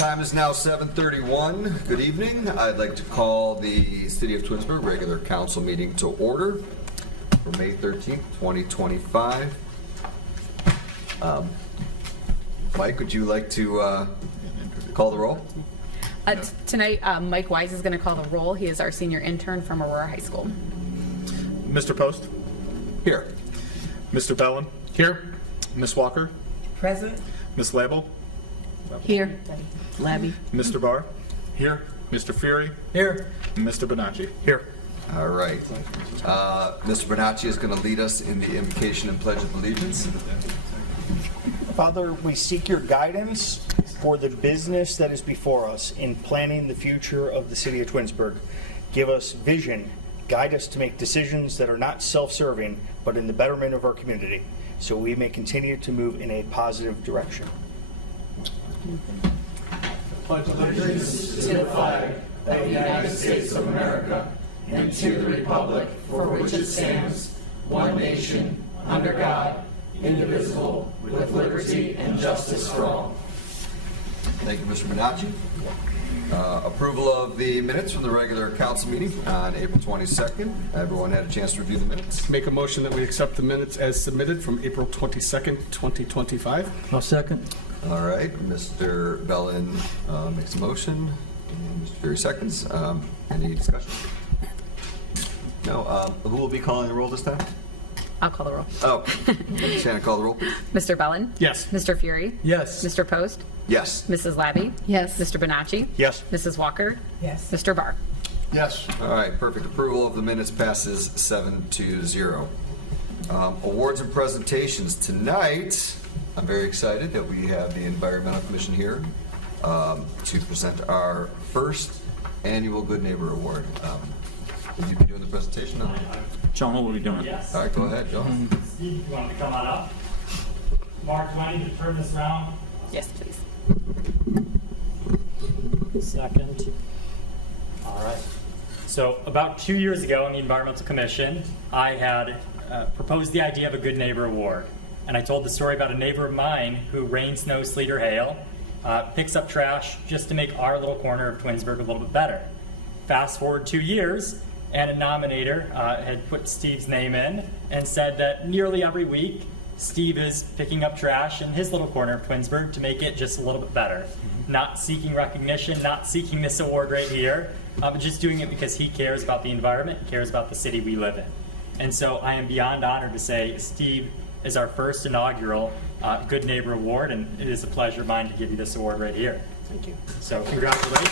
Time is now 7:31. Good evening. I'd like to call the City of Twinsburg regular council meeting to order for May 13th, 2025. Mike, would you like to call the roll? Tonight, Mike Wise is going to call the roll. He is our senior intern from Aurora High School. Mr. Post? Here. Mr. Bellin? Here. Ms. Walker? Present. Ms. Label? Here. Labby. Mr. Barr? Here. Mr. Fury? Here. And Mr. Bonacci? Here. All right. Mr. Bernacci is going to lead us in the invocation and pledge of allegiance. Father, we seek your guidance for the business that is before us in planning the future of the city of Twinsburg. Give us vision, guide us to make decisions that are not self-serving, but in the betterment of our community, so we may continue to move in a positive direction. Pledge allegiance to the flag of the United States of America and to the republic for which it stands, one nation, under God, indivisible, with liberty and justice for all. Thank you, Mr. Bernacci. Approval of the minutes from the regular council meeting on April 22nd. Everyone had a chance to review the minutes. Make a motion that we accept the minutes as submitted from April 22nd, 2025. I'll second. All right, Mr. Bellin makes a motion, and Mr. Fury seconds. Any discussion? No. Who will be calling the roll this time? I'll call the roll. Oh, Shannon, call the roll, please. Mr. Bellin? Yes. Mr. Fury? Yes. Mr. Post? Yes. Mrs. Labby? Yes. Mr. Bonacci? Yes. Mrs. Walker? Yes. Mr. Barr? Yes. All right, perfect. Approval of the minutes passes 7-0. Awards and presentations tonight. I'm very excited that we have the Environmental Commission here to present our first annual Good Neighbor Award. Will you be doing the presentation now? John will be doing it. Yes. All right, go ahead, John. Steve, you want to come on up? Mark, do I need to turn this around? Yes, please. Second. All right. So about 2 years ago in the Environmental Commission, I had proposed the idea of a Good Neighbor Award. And I told the story about a neighbor of mine who rain, snow, sleet, or hail, picks up trash just to make our little corner of Twinsburg a little bit better. Fast forward 2 years, and a nominator had put Steve's name in and said that nearly every week, Steve is picking up trash in his little corner of Twinsburg to make it just a little bit better. Not seeking recognition, not seeking this award right here, but just doing it because he cares about the environment, cares about the city we live in. And so I am beyond honored to say Steve is our first inaugural Good Neighbor Award, and it is a pleasure of mine to give you this award right here. Thank you. So congratulations.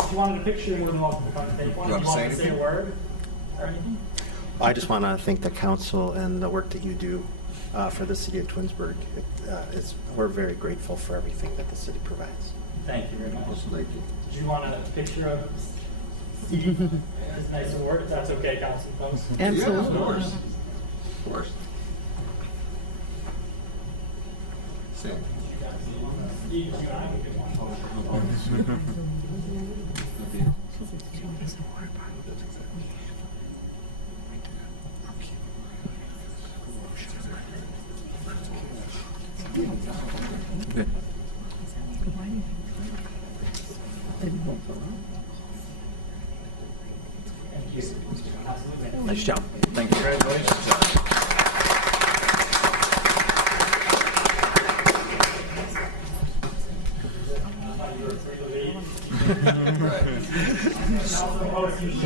If you wanted a picture, you're more than welcome to come and take one. You want to say to say a anything? word or anything? I just want to thank the council and the work that you do for the city of Twinsburg. We're very grateful for everything that the city provides. Thank you very much. Thank you. Did you want a picture of Steve? This nice award, if that's okay, Council folks? Yeah, of course. Of course. Sam. Steve, you and I can do one. Good. Nice job. Thank you. Congratulations.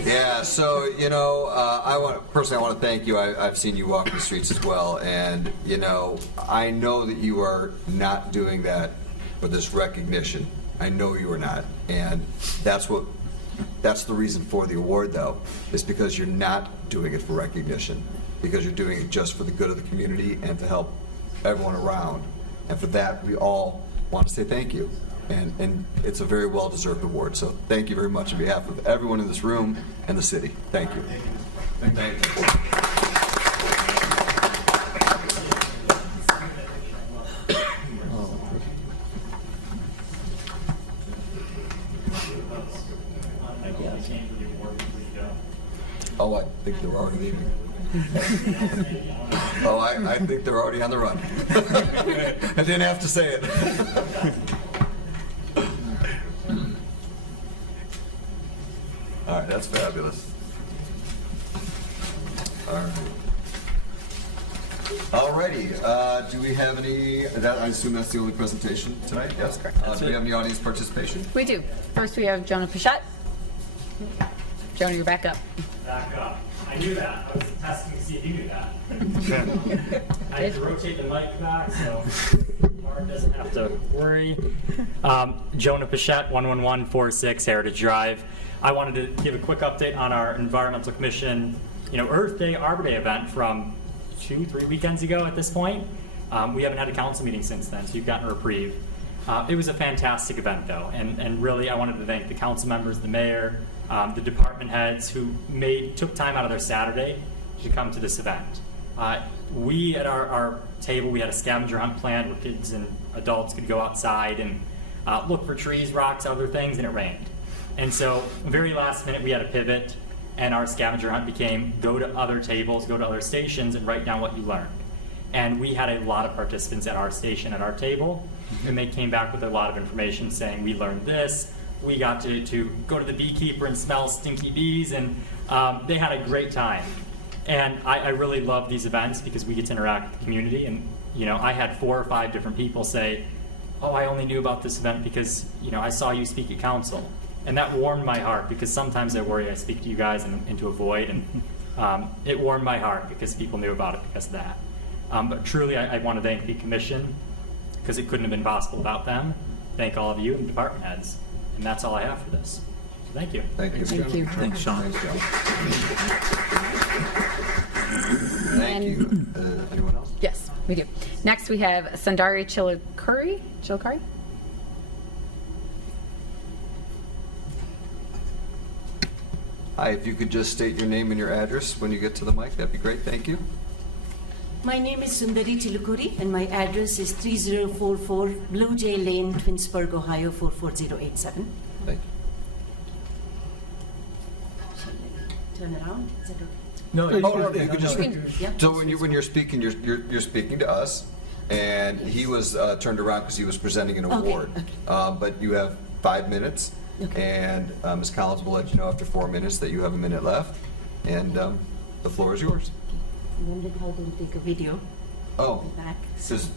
Yeah, so I want to thank you. I've seen you walk the streets as well, and I know that you are not doing that for this recognition. I know you are not, and that's the reason for the award, though, is because you're not doing it for recognition, because you're doing it just for the good of the community and to help everyone around, and for that we all want to say thank you. And it's a very well-deserved award. So thank you very much on behalf of everyone in this room and the city. Thank you. Thank you. Oh, I think they're already leaving. Oh, I think they're already on the run. I didn't have to say it. All right, that's fabulous. All right. Alrighty, do we have any, I assume that's the only presentation tonight? Yes, correct. Do we have any audience participation? We do. First, we have Jonah Pichette. Jonah, you're back up. Back up. I knew that. I was testing to see if you knew that. I had to rotate the mic back, so Mark doesn't have to worry. Jonah Pichette, 11146 Heritage Drive. I wanted to give a quick update on our Environmental Commission, Earth Day, Arbor Day event from 2-3 weekends ago at this point. We haven't had a council meeting since then, so you've gotten a reprieve. It was a fantastic event, though, and really I wanted to thank the council members, the mayor, the department heads who took time out of their Saturday to come to this event. We, at our table, we had a scavenger hunt planned where kids and adults could go outside and look for trees, rocks, other things, and it rained. And so, very last minute, we had a pivot, and our scavenger hunt became go to other tables, go to other stations, and write down what you learned. And we had a lot of participants at our station, at our table, and they came back with a lot of information saying, we learned this, we got to go to the beekeeper and smell stinky bees, and they had a great time. And I really love these events because we get to interact with the community, and I had 4 or 5 different people say, oh, I only knew about this event because I saw you speak at council. And that warmed my heart because sometimes I worry I speak to you guys into a void, and it warmed my heart because people knew about it because of that. But truly, I want to thank the commission because it couldn't have been possible without them. Thank all of you and department heads. And that's all I have for this. So thank you. Thank you. Thank you. Thanks, Sean. Thanks, Joe. Thank you. Anyone else? Yes, we do. Next, we have Sundari Chilakuri. Hi, if you could just state your name and your address when you get to the mic, that'd be great. Thank you. My name is Sundari Chilukuri, and my address is 3044 Blue Jay Lane, Twinsburg, Ohio 44087. Thank you. Turn around. Is that okay? No, You could just, Yeah. so when you're speaking, you're speaking to us, and he was turned around because he was presenting an Okay, award. okay. But you have 5 minutes, and Ms. Collins will let you know after 4 minutes that you have a minute left, and the floor is yours. I wondered how they'll take a video Oh, back. says,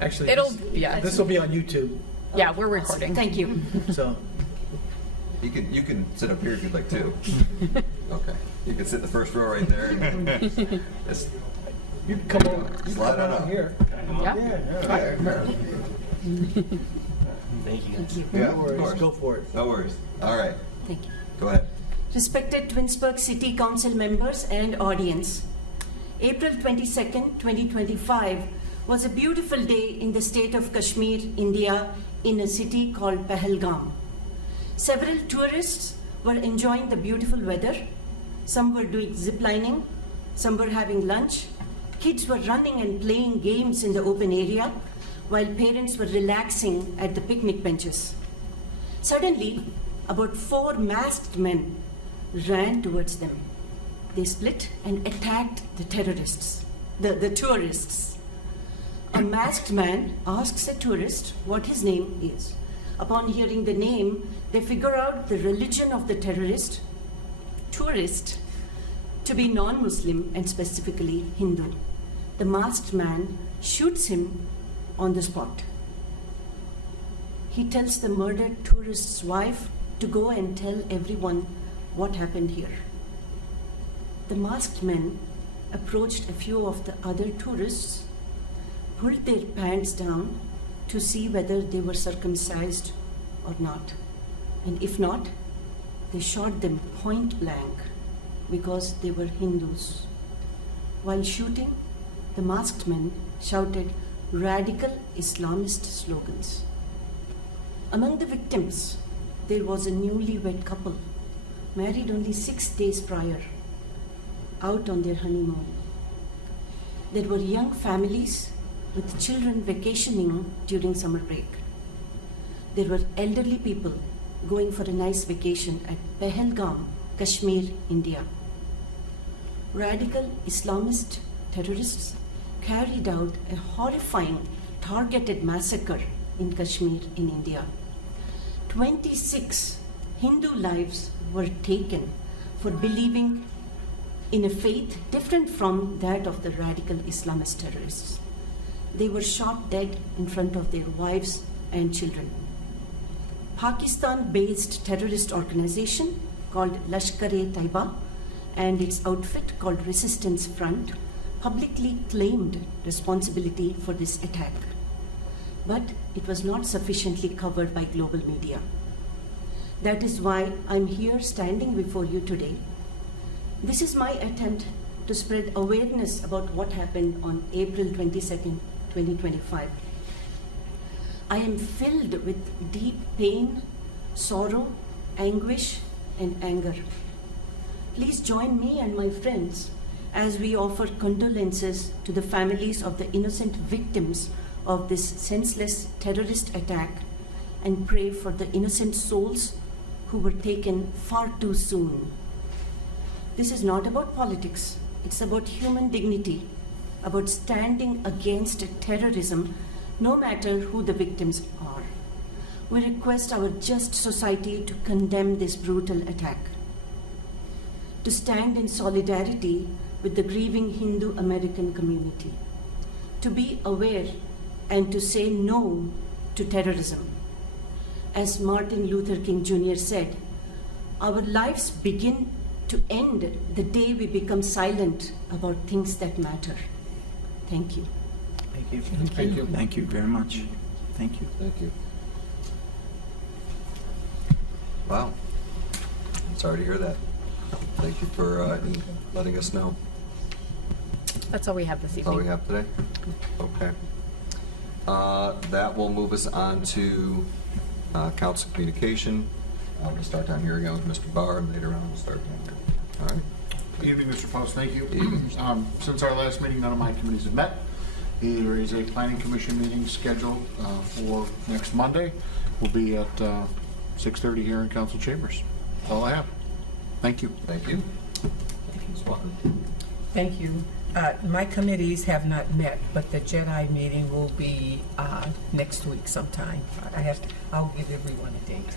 actually, Yeah, this will be on YouTube, yeah, we're recording. Thank you. so. you can sit up here if you'd like to. Okay, you can sit in the first row right there. and just You can come on, slide on up. here. Yeah. Thank you. Yeah, No of worries, course. go for it. No worries. All right, Thank you. go ahead. Respected Twinsburg City Council members and audience, April 22nd, 2025 was a beautiful day in the state of Kashmir, India, in a city called Pahalgam. Several tourists were enjoying the beautiful weather. Some were doing ziplining, some were having lunch. Kids were running and playing games in the open area, while parents were relaxing at the picnic benches. Suddenly, about 4 masked men ran towards them. They split and attacked the tourists. A masked man asks a tourist what his name is. Upon hearing the name, they figure out the religion of the tourist, to be non-Muslim and specifically Hindu. The masked man shoots him on the spot. He tells the murdered tourist's wife to go and tell everyone what happened here. The masked men approached a few of the other tourists, pulled their pants down to see whether they were circumcised or not. And if not, they shot them point blank because they were Hindus. While shooting, the masked men shouted radical Islamist slogans. Among the victims, there was a newlywed couple, married only 6 days prior, out on their honeymoon. There were young families with children vacationing during summer break. There were elderly people going for a nice vacation at Pahalgam, Kashmir, India. radical Islamist terrorists carried out a horrifying targeted massacre in Kashmir in India. 26 Hindu lives were taken for believing in a faith different from that of the radical Islamist terrorists. They were shot dead in front of their wives and children. Pakistan-based terrorist organization called Lashkar-e-Taiba and its outfit called Resistance Front publicly claimed responsibility for this attack. But it was not sufficiently covered by global media. That is why I'm here standing before you today. This is my attempt to spread awareness about what happened on April 22nd, 2025. I am filled with deep pain, sorrow, anguish, and anger. Please join me and my friends as we offer condolences to the families of the innocent victims of this senseless terrorist attack and pray for the innocent souls who were taken far too soon. This is not about politics. It's about human dignity, about standing against terrorism, no matter who the victims are. We request our just society to condemn this brutal attack, to stand in solidarity with the grieving Hindu American community, to be aware and to say no to terrorism. As Martin Luther King Jr. said, our lives begin to end the day we become silent about things that matter. Thank you. Thank you. Thank you. Thank you very much. Thank you. Thank you. Wow. Sorry to hear that. Thank you for letting us know. That's all we have this That's all we evening. have today? Okay. That will move us on to council communication. We'll start down here again with Mr. Barr, and later on we'll start down here. All right. Good evening, Mr. Post. Thank you. Evening. Since our last meeting, none of my committees have met. There is a planning commission meeting scheduled for next Monday. We'll be at 6:30 here in council chambers. That's all I have. Thank you. Thank you. Ms. Walker. Thank you. My committees have not met, but the Jedi meeting will be next week sometime. I'll give everyone a date.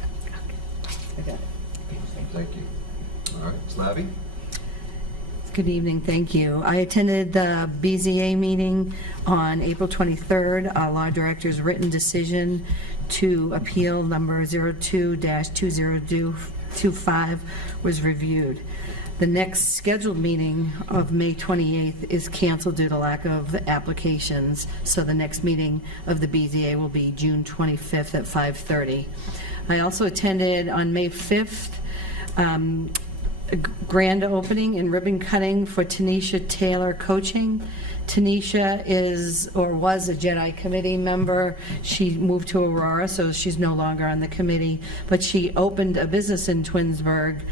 I got it. Okay, thank you. Thank you. All right, Slavi? Good evening, thank you. I attended the BZA meeting on April 23rd. Law Director's written decision to appeal number 02-2025 was reviewed. The next scheduled meeting of May 28th is canceled due to lack of applications, so the next meeting of the BZA will be June 25th at 5:30. I also attended on May 5th a grand opening and ribbon cutting for Tanisha Taylor Coaching. Tanisha is or was a Jedi committee member. She moved to Aurora, so she's no longer on the committee, but she opened a business in Twinsburg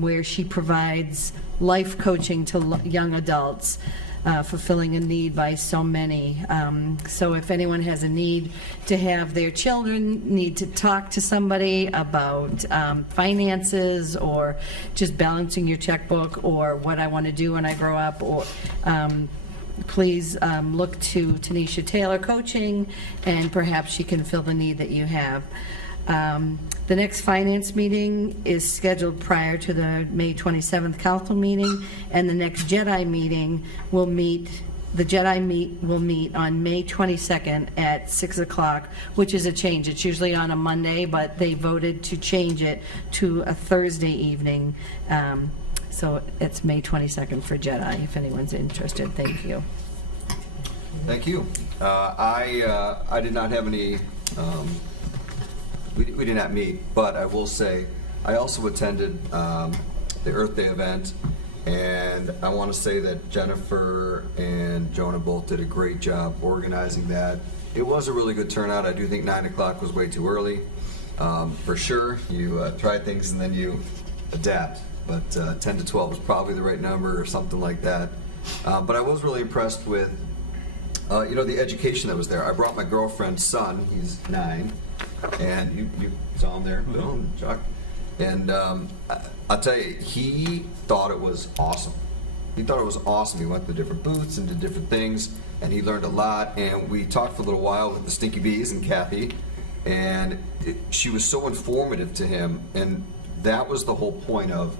where she provides life coaching to young adults, fulfilling a need by so many. So if anyone has a need to have their children need to talk to somebody about finances or just balancing your checkbook or what I want to do when I grow up, or please look to Tanisha Taylor Coaching, and perhaps she can fill the need that you have. The next finance meeting is scheduled prior to the May 27th council meeting, and the next Jedi meeting will meet, will meet on May 22nd at 6 o'clock, which is a change. It's usually on a Monday, but they voted to change it to a Thursday evening. So it's May 22nd for Jedi, if anyone's interested. Thank you. Thank you. I did not have any, we did not meet, but I will say, I also attended the Earth Day event, and I want to say that Jennifer and Jonah both did a great job organizing that. It was a really good turnout. I do think 9 o'clock was way too early. For sure, you try things and then you adapt, but 10 to 12 was probably the right number or something like that. But I was really impressed with the education that was there. I brought my girlfriend's son, he's 9, and you saw him there, Bill and Chuck. And I'll tell you, he thought it was awesome. he thought it was awesome. He went to different booths and did different things, and he learned a lot. And we talked for a little while with the Stinky Bees and Kathy, and she was so informative to him. And that was the whole point of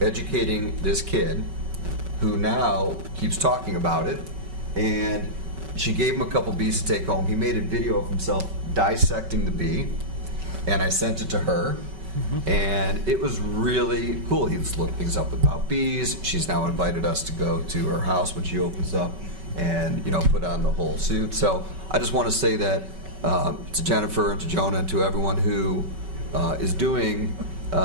educating this kid, who now keeps talking about it. And she gave him a couple bees to take home. He made a video of himself dissecting the bee, and I sent it to her. And it was really cool. He was looking things up about bees. She's now invited us to go to her house when she opens up and, you know, put on the whole suit. So I just want to say that to Jennifer and to Jonah and to everyone who is doing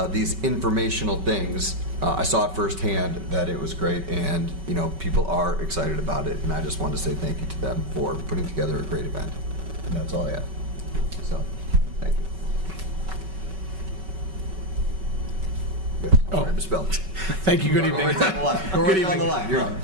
these informational things. I saw it firsthand that it was great, and, you know, people are excited about it. And I just want to say thank you to them for putting together a great event. And that's all I have. So, thank you. Sorry, misspelled. Thank you. Good evening. Good evening. You're on.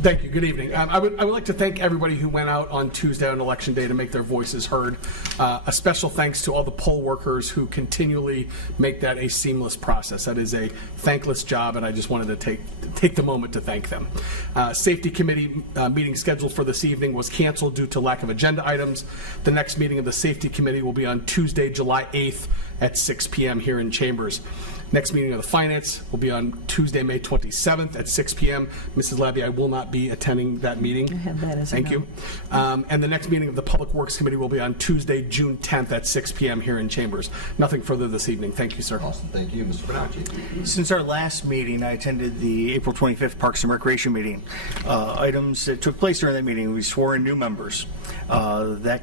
Thank you. Good evening. I would like to thank everybody who went out on Tuesday on Election Day to make their voices heard. A special thanks to all the poll workers who continually make that a seamless process. That is a thankless job, and I just wanted to take the moment to thank them. Safety Committee meeting scheduled for this evening was canceled due to lack of agenda items. The next meeting of the Safety Committee will be on Tuesday, July 8th at 6 p.m. here in Chambers. Next meeting of the Finance will be on Tuesday, May 27th at 6 p.m. Mrs. Labby, I will not be attending that meeting. I have that as a Thank no. you. And the next meeting of the Public Works Committee will be on Tuesday, June 10th at 6 p.m. here in Chambers. Nothing further this evening. Thank you, sir. Awesome. Thank you, Mr. Bernacci. Since our last meeting, I attended the April 25th Parks and Recreation meeting. Items that took place during that meeting, we swore in new members. That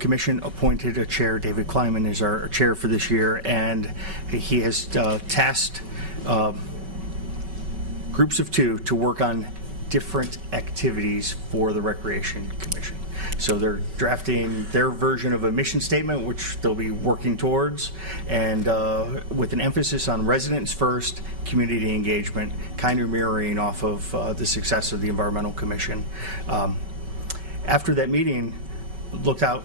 commission appointed a chair. David Kleiman is our chair for this year, and he has tasked groups of 2 to work on different activities for the Recreation Commission. So they're drafting their version of a mission statement, which they'll be working towards, and with an emphasis on residents first, community engagement, kind of mirroring off of the success of the Environmental Commission. After that meeting, looked out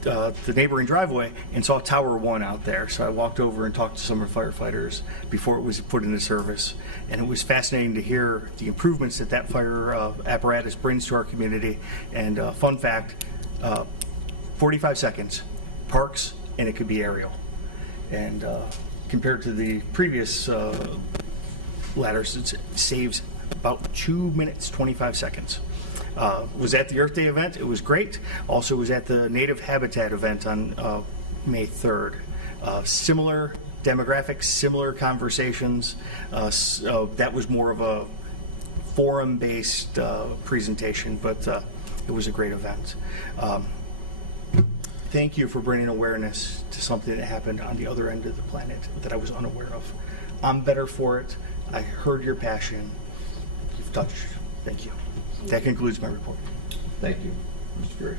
the neighboring driveway and saw Tower 1 out there. So I walked over and talked to some of the firefighters before it was put into service. And it was fascinating to hear the improvements that that fire apparatus brings to our community. And fun fact, 45 seconds, parks, and it could be aerial. And compared to the previous ladders, it saves about 2 minutes, 25 seconds. Was at the Earth Day event. It was great. Also was at the Native Habitat event on May 3rd. Similar demographics, similar conversations. That was more of a forum-based presentation, but it was a great event. Thank you for bringing awareness to something that happened on the other end of the planet that I was unaware of. I'm better for it. I heard your passion. You've touched. Thank you. That concludes my report. Thank you, Mr. Fury.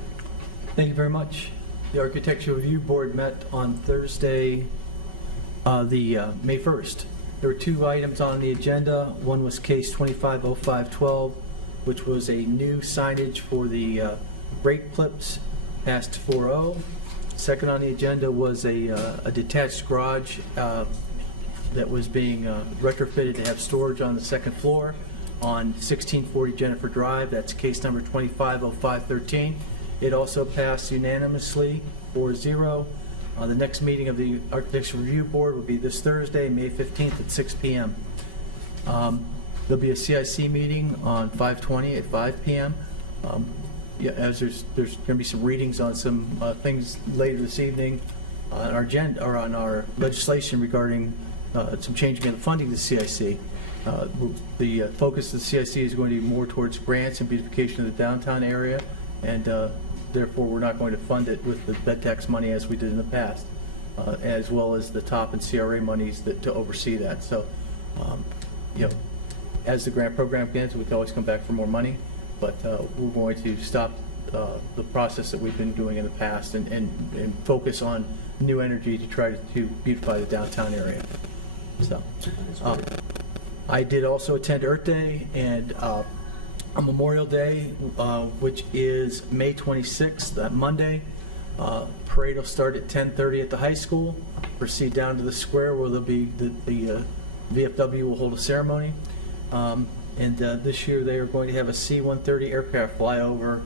Thank you very much. The Architecture Review Board met on Thursday, May 1st. There were 2 items on the agenda. One was case 250512, which was a new signage for the brake clips past 4.0. Second on the agenda was a detached garage that was being retrofitted to have storage on the second floor on 1640 Jennifer Drive. That's case number 250513. It also passed unanimously 4-0. The next meeting of the Architecture Review Board will be this Thursday, May 15th at 6 p.m. There'll be a CIC meeting on 5/20 at 5 p.m. As there's going to be some readings on some things later this evening on our agenda or on our legislation regarding some changing of the funding to CIC. The focus of the CIC is going to be more towards grants and beautification of the downtown area, and therefore we're not going to fund it with the bed tax money as we did in the past, as well as the TOP and CRA monies to oversee that. So, as the grant program begins, we can always come back for more money, but we're going to stop the process that we've been doing in the past and focus on new energy to try to beautify the downtown area. So. I did also attend Earth Day and a Memorial Day, which is May 26th, that Monday. Parade will start at 10:30 at the high school, proceed down to the square where there'll be the VFW will hold a ceremony. And this year, they are going to have a C-130 aircraft fly over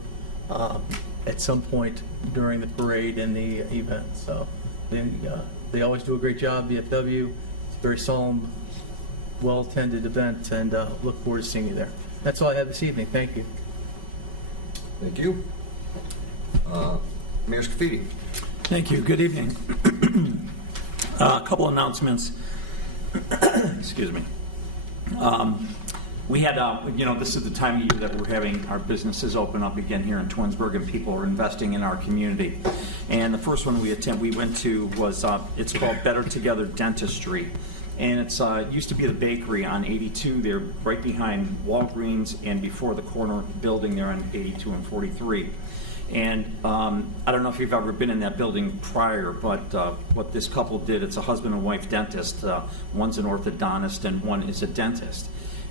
at some point during the parade and the event. So they always do a great job, VFW. It's a very solemn, well-attended event, and look forward to seeing you there. That's all I have this evening. Thank you. Thank you. Mayor Scafidi. Thank you. Good evening. A couple announcements. Excuse me. We had, this is the time of year that we're having our businesses open up again here in Twinsburg, and people are investing in our community. And the first one we went to was, it's called Better Together Dentistry. And it used to be the bakery on 82 there, right behind Walgreens and before the corner building there on 82 and 43. And I don't know if you've ever been in that building prior, but what this couple did, it's a husband and wife dentist. One's an orthodontist and one is a dentist.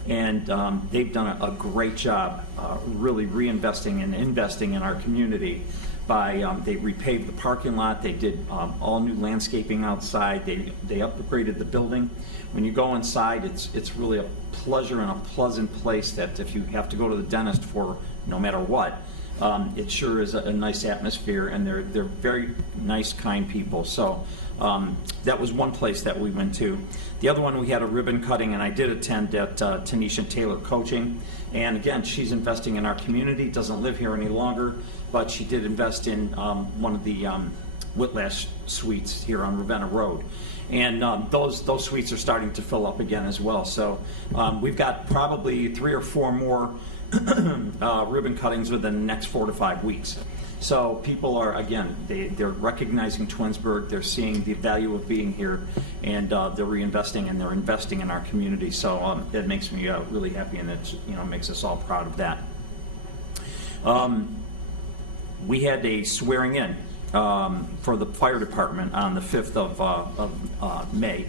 And they've done a great job really reinvesting and investing in our community. They repaved the parking lot, they did all new landscaping outside, they upgraded the building. When you go inside, it's really a pleasure and a pleasant place that if you have to go to the dentist for no matter what, it sure is a nice atmosphere, and they're very nice, kind people. So that was one place that we went to. The other one, we had a ribbon cutting, and I did attend at Tanisha Taylor Coaching. And again, she's investing in our community, doesn't live here any longer, but she did invest in one of the Whitlash suites here on Ravenna Road. And those suites are starting to fill up again as well. So we've got probably 3 or 4 more ribbon cuttings within the next 4 to 5 weeks. So people are, again, they're recognizing Twinsburg, they're seeing the value of being here, and they're reinvesting and they're investing in our community. So that makes me really happy, and it makes us all proud of that. We had a swearing in for the fire department on the 5th of May.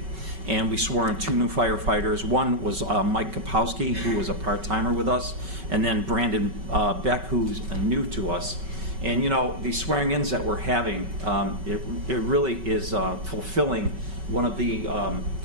And we swore in 2 new firefighters. One was Mike Kapowski, who was a part-timer with us, and then Brandon Beck, who's new to us. And these swearing-ins that we're having, it really is fulfilling one of the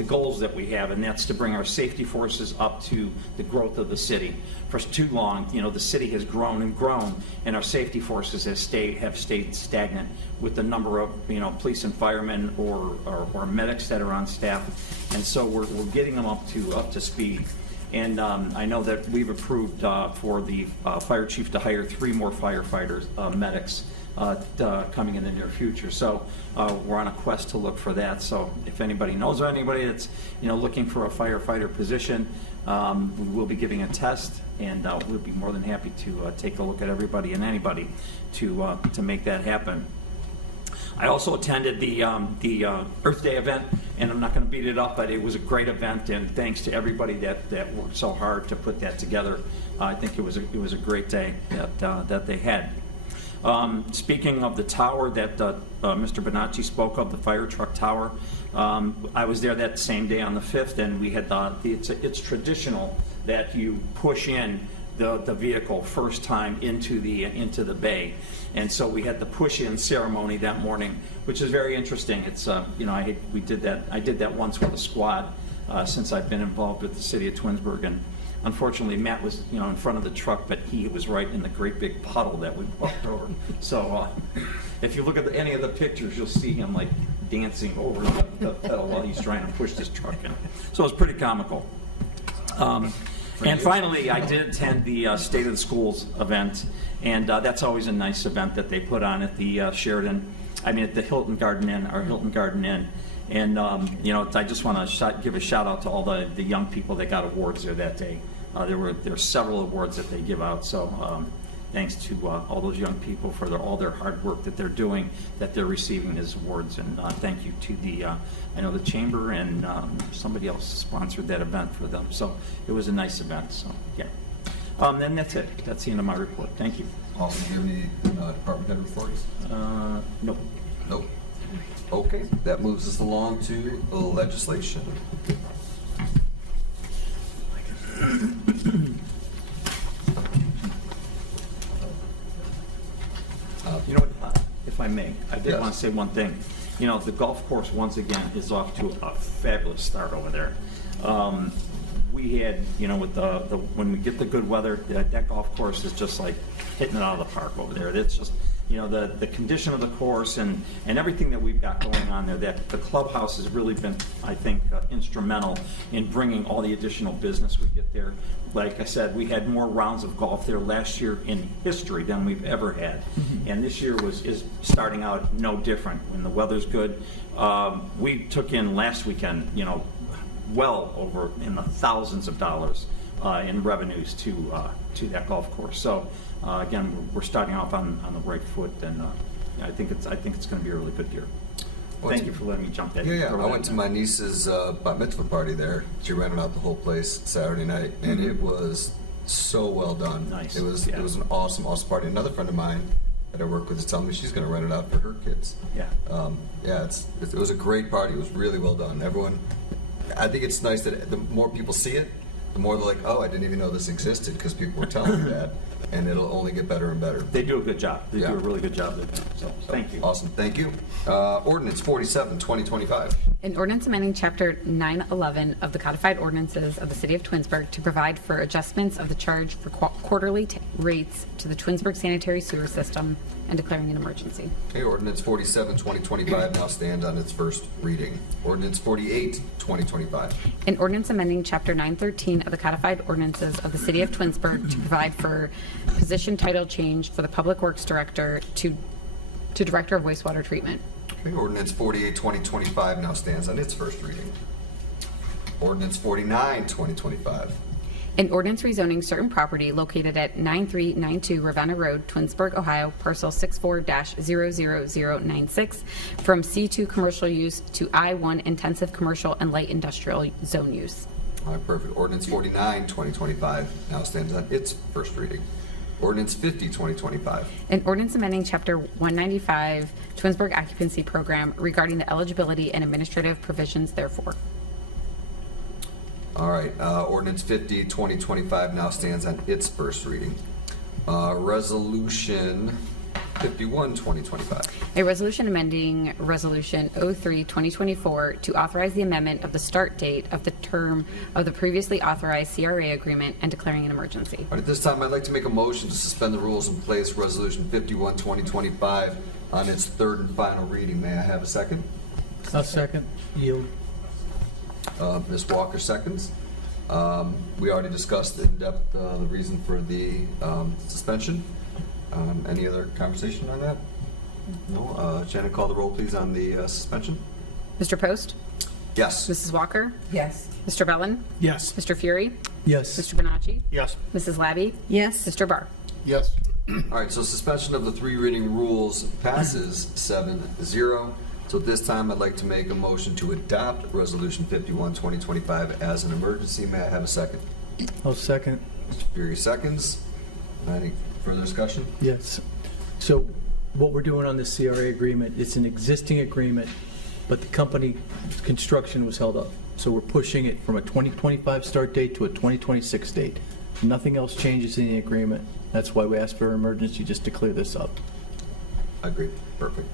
goals that we have, and that's to bring our safety forces up to the growth of the city. For too long, the city has grown and grown, and our safety forces have stayed stagnant with the number of police and firemen or medics that are on staff, and so we're getting them up to speed. And I know that we've approved for the fire chief to hire 3 more firefighters, medics, coming in the near future. So we're on a quest to look for that. So if anybody knows of anybody that's looking for a firefighter position, we will be giving a test, and we'll be more than happy to take a look at everybody and anybody to make that happen. I also attended the Earth Day event, and I'm not going to beat it up, but it was a great event, and thanks to everybody that worked so hard to put that together. I think it was a great day that they had. Speaking of the tower that Mr. Bonacci spoke of, the fire truck tower, I was there that same day on the 5th, and we had it's traditional that you push in the vehicle first time into the bay, and so we had the push-in ceremony that morning, which is very interesting. It's I did that once with a squad since I've been involved with the city of Twinsburg, and unfortunately Matt was in front of the truck, but he was right in the great big puddle that we walked over. So if you look at any of the pictures, you'll see him like dancing over the pedal while he's trying to push this truck in. So it's pretty comical. And finally, I did attend the State of the Schools event, and that's always a nice event that they put on at the at the Hilton Garden Inn. And I just want to give a shout out to all the young people that got awards there that day. There were several awards that they give out. So thanks to all those young people for all their hard work that they're doing, that they're receiving these awards. And thank you to the chamber and somebody else sponsored that event for them. So it was a nice event. So yeah. Then that's it. That's the end of my report. Thank you. Also, do you have any department head reports? Nope. Nope. Okay, that moves us along to legislation. If I may, I did want to say one thing. The golf course once again is off to a fabulous start over there. we had, with when we get the good weather, that golf course is just like hitting it out of the park over there. It's just, the condition of the course and everything that we've got going on there, that the clubhouse has really been, I think, instrumental in bringing all the additional business we get there. Like I said, we had more rounds of golf there last year in history than we've ever had. And this year is starting out no different. When the weather's good, we took in last weekend, well over in the thousands of dollars in revenues to that golf course. So again, we're starting off on the right foot, and I think it's going to be a really good year. Thank you for letting me jump that. Yeah. I went to my niece's bat mitzvah party there. She rented out the whole place Saturday night, and it was so well done. Nice. It was an awesome party. Another friend of mine that I work with is telling me she's going to rent it out for her kids. Yeah. It was a great party. It was really well done. Everyone, I think it's nice that the more people see it, the more they're like, oh, I didn't even know this existed, because people were telling me that, and it'll only get better and better. They do a good job. They do a really good job there. So thank you. Awesome, thank you. Ordinance 47, 2025. An ordinance amending Chapter 911 of the Codified Ordinances of the City of Twinsburg to provide for adjustments of the charge for quarterly rates to the Twinsburg sanitary sewer system and declaring an emergency. Okay, ordinance 47, 2025 now stands on its first reading. Ordinance 48, 2025. An ordinance amending Chapter 913 of the Codified Ordinances of the City of Twinsburg to provide for position title change for the Public Works Director to Director of Wastewater Treatment. Okay, ordinance 48, 2025 now stands on its first reading. Ordinance 49, 2025. An ordinance rezoning certain property located at 9392 Ravenna Road, Twinsburg, Ohio, parcel 64-00096 from C2 commercial use to I1 intensive commercial and light industrial zone use. All right, perfect. Ordinance 49, 2025 now stands on its first reading. Ordinance 50, 2025. An ordinance amending Chapter 195 Twinsburg Occupancy Program regarding the eligibility and administrative provisions therefore. All right, ordinance 50, 2025 now stands on its first reading. Resolution 51, 2025. A resolution amending Resolution 03, 2024 to authorize the amendment of the start date of the term of the previously authorized CRA agreement and declaring an emergency. All right, at this time, I'd like to make a motion to suspend the rules and place Resolution 51, 2025 on its third and final reading. May I have a second? I'll second. Yield. Ms. Walker seconds. We already discussed in depth the reason for the suspension. Any other conversation on that? No. Shannon, call the roll, please, on the suspension. Mr. Post? Yes. Mrs. Walker? Yes. Mr. Bellin? Yes. Mr. Fury? Yes. Mr. Bonacci? Yes. Mrs. Labby? Yes. Mr. Barr? Yes. All right, so suspension of the three reading rules passes 7-0. So at this time, I'd like to make a motion to adopt Resolution 51, 2025 as an emergency. May I have a second? I'll second. Mr. Fury seconds. Any further discussion? Yes. So what we're doing on this CRA agreement, it's an existing agreement, but the company construction was held up. So we're pushing it from a 2025 start date to a 2026 date. Nothing else changes in the agreement. That's why we asked for an emergency, just to clear this up. Agreed. Perfect.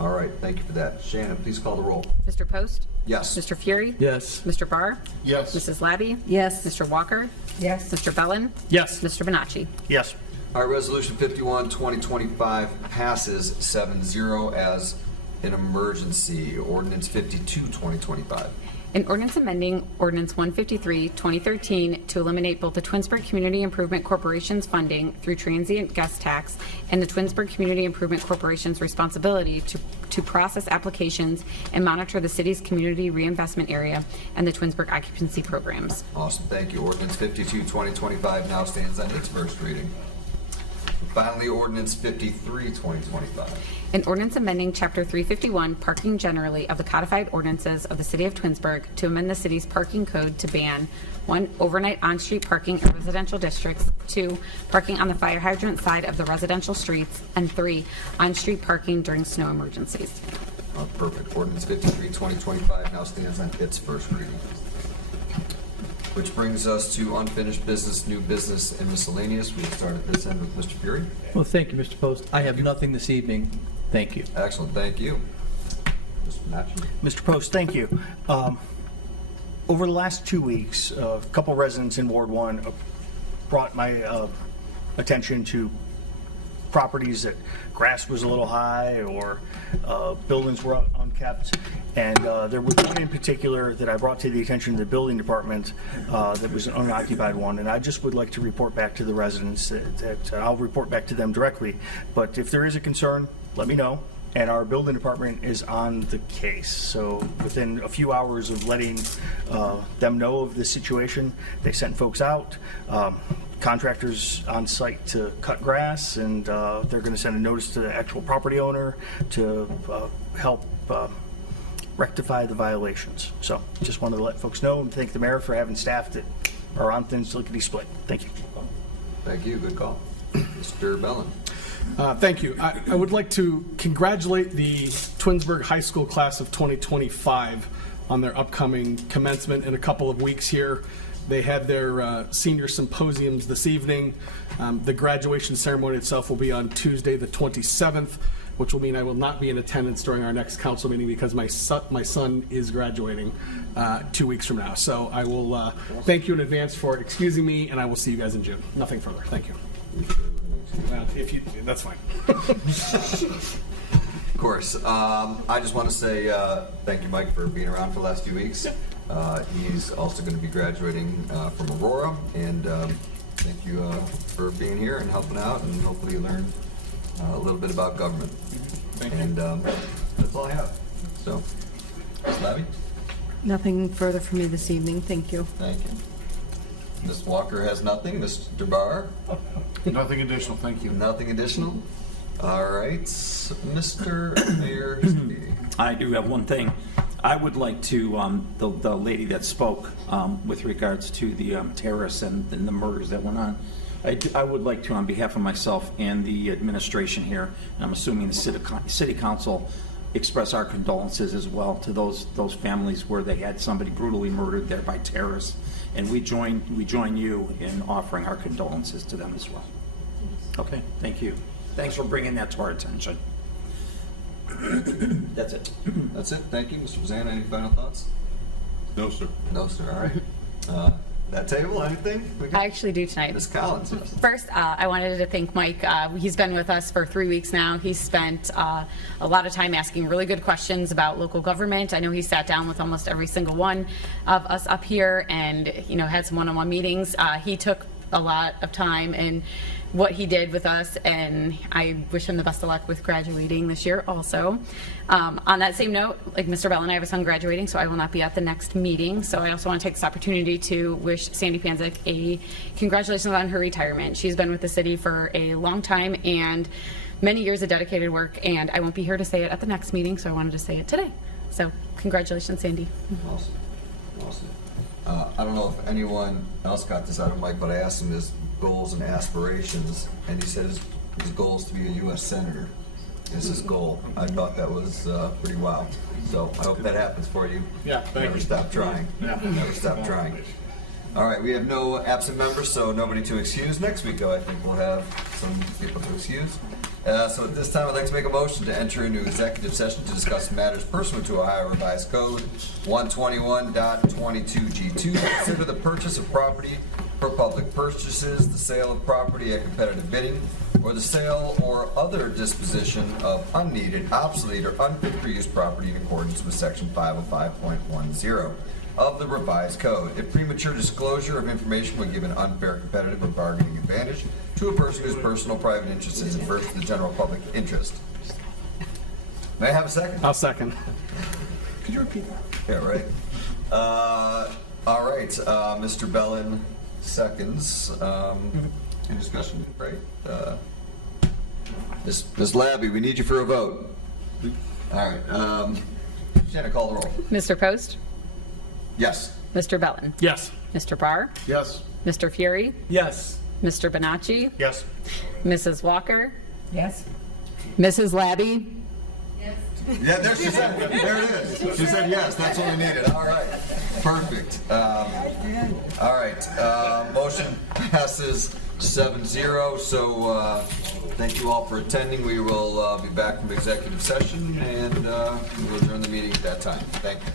All right, thank you for that. Shannon, please call the roll. Mr. Post? Yes. Mr. Fury? Yes. Mr. Barr? Yes. Mrs. Labby? Yes. Mr. Walker? Yes. Mr. Bellin? Yes. Mr. Bonacci? Yes. All right, Resolution 51, 2025 passes 7-0 as an emergency. Ordinance 52, 2025. An ordinance amending Ordinance 153, 2013 to eliminate both the Twinsburg Community Improvement Corporation's funding through transient guest tax and the Twinsburg Community Improvement Corporation's responsibility to process applications and monitor the city's community reinvestment area and the Twinsburg occupancy programs. Awesome, thank you. Ordinance 52, 2025 now stands on its first reading. And finally, Ordinance 53, 2025. An ordinance amending Chapter 351, Parking Generally of the Codified Ordinances of the City of Twinsburg to amend the city's parking code to ban 1, overnight on-street parking in residential districts, 2, parking on the fire hydrant side of the residential streets, and 3, on-street parking during snow emergencies. Perfect. Ordinance 53, 2025 now stands on its first reading. Which brings us to unfinished business, new business, and miscellaneous. We start at this end with Mr. Fury. Well, thank you, Mr. Post. I have nothing this evening. Thank you. Excellent, thank you. Mr. Bonacci. Mr. Post, thank you. over the last 2 weeks, a couple residents in Ward 1 brought my attention to properties that grass was a little high or buildings were unkept. And there was one in particular that I brought to the attention of the building department that was an unoccupied one. And I just would like to report back to the residents that I'll report back to them directly. But if there is a concern, let me know. And our building department is on the case. So within a few hours of letting them know of the situation, they sent folks out, contractors on site to cut grass, and they're going to send a notice to the actual property owner to help rectify the violations. So just wanted to let folks know and thank the mayor for having staff that are on things lickety-split. Thank you. Thank you, good call. Mr. Bellin. Thank you. I would like to congratulate the Twinsburg High School class of 2025 on their upcoming commencement in a couple of weeks here. They had their senior symposiums this evening. The graduation ceremony itself will be on Tuesday, the 27th, which will mean I will not be in attendance during our next council meeting because my son is graduating 2 weeks from now. So I will thank you in advance for excusing me, and I will see you guys in June. Nothing further. Thank you. Well, if you, that's fine. Of course. I just want to say thank you, Mike, for being around for the last few weeks. He's also going to be graduating from Aurora, and thank you for being here and helping out, and hopefully you learn a little bit about government. Thank you. And that's all I have. So, Ms. Labby? Nothing further for me this evening. Thank you. Thank you. Ms. Walker has nothing. Mr. Barr? Nothing additional, thank you. Nothing additional? All right. Mr. Mayor Speedy. I do have one thing. I would like to, the lady that spoke with regards to the terrorists and the murders that went on, I would like to, on behalf of myself and the administration here, and I'm assuming the city council, express our condolences as well to those families where they had somebody brutally murdered there by terrorists. And we join you in offering our condolences to them as well. Okay, thank you. Thanks for bringing that to our attention. That's it. That's it. Thank you. Mr. Bazan, any final thoughts? No, sir. No, sir. All right. That table, anything? I actually do tonight. Ms. Collins, yes. First, I wanted to thank Mike. He's been with us for 3 weeks now. He's spent a lot of time asking really good questions about local government. I know he sat down with almost every single one of us up here and, had some one-on-one meetings. He took a lot of time in what he did with us, and I wish him the best of luck with graduating this year also. On that same note, like Mr. Bell and I have a son graduating, so I will not be at the next meeting. So I also want to take this opportunity to wish Sandy Panzik a congratulations on her retirement. She's been with the city for a long time and many years of dedicated work, and I won't be here to say it at the next meeting, so I wanted to say it today. So congratulations, Sandy. Awesome. Awesome. I don't know if anyone else got this out of Mike, but I asked him his goals and aspirations, and he said his goal is to be a U.S. Senator. Is his goal. I thought that was pretty wild. So I hope that happens for you. Yeah, thank Never you. stop trying. Yeah. Never stop trying. All right, we have no absent members, so nobody to excuse. Next week, though, I think we'll have some people to excuse. So at this time, I'd like to make a motion to enter into executive session to discuss matters pursuant to Ohio Revised Code 121.22G2. Consider the purchase of property for public purchases, the sale of property at competitive bidding, or the sale or other disposition of unneeded, obsolete, or unfit for use property in accordance with Section 505.10 of the Revised Code. If premature disclosure of information would give an unfair competitive or bargaining advantage to a person whose personal private interest is adverse to the general public interest. May I have a second? I'll second. Could you repeat that? Yeah, right. All right, Mr. Bellin seconds. Any discussion, right? Ms. Labby, we need you for a vote. All right, Shannon, call the roll. Mr. Post? Yes. Mr. Bellin? Yes. Mr. Barr? Yes. Mr. Fury? Yes. Mr. Bonacci? Yes. Mrs. Walker? Yes? Mrs. Labby? Yeah, there she said, there it is. She said yes, that's what we needed. All right, perfect. All right, motion passes 7-0. So thank you all for attending. We will be back from executive session, and we will adjourn the meeting at that time. Thank you.